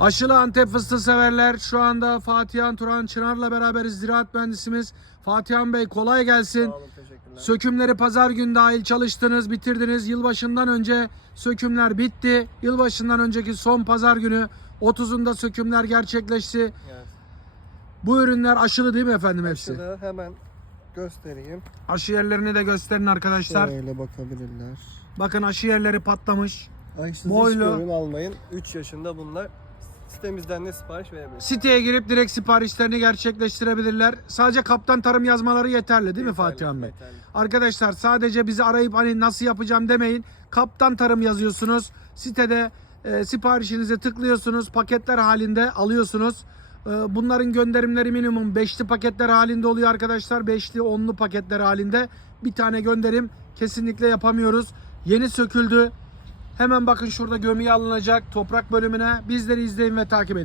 Aşılı Antep fıstığı severler. Şu anda Fatihan Turan Çınar'la beraberiz. Ziraat mühendisimiz. Fatihan Bey kolay gelsin. Sağ olun teşekkürler. Sökümleri pazar günü dahil çalıştınız, bitirdiniz. Yılbaşından önce sökümler bitti. Yılbaşından önceki son pazar günü 30'unda sökümler gerçekleşti. Evet. Bu ürünler aşılı değil mi efendim hepsi? Şurada hemen göstereyim. Aşı yerlerini de gösterin arkadaşlar. Şöyle bakabilirler. Bakın aşı yerleri patlamış. Aşısız Boylu. hiçbir ürün almayın. 3 yaşında bunlar. Sitemizden de sipariş verebilirsiniz. Siteye girip direkt siparişlerini gerçekleştirebilirler. Sadece kaptan tarım yazmaları yeterli değil mi Yeterli, Fatih Han Bey? yeterli. Arkadaşlar sadece bizi arayıp hani nasıl yapacağım demeyin. Kaptan tarım yazıyorsunuz. Sitede e, siparişinize tıklıyorsunuz. Paketler halinde alıyorsunuz. E, bunların gönderimleri minimum 5'li paketler halinde oluyor arkadaşlar. 5'li 10'lu paketler halinde. Bir tane gönderim kesinlikle yapamıyoruz. Yeni söküldü. Hemen bakın şurada gömüye alınacak toprak bölümüne. Bizleri izleyin ve takip edin.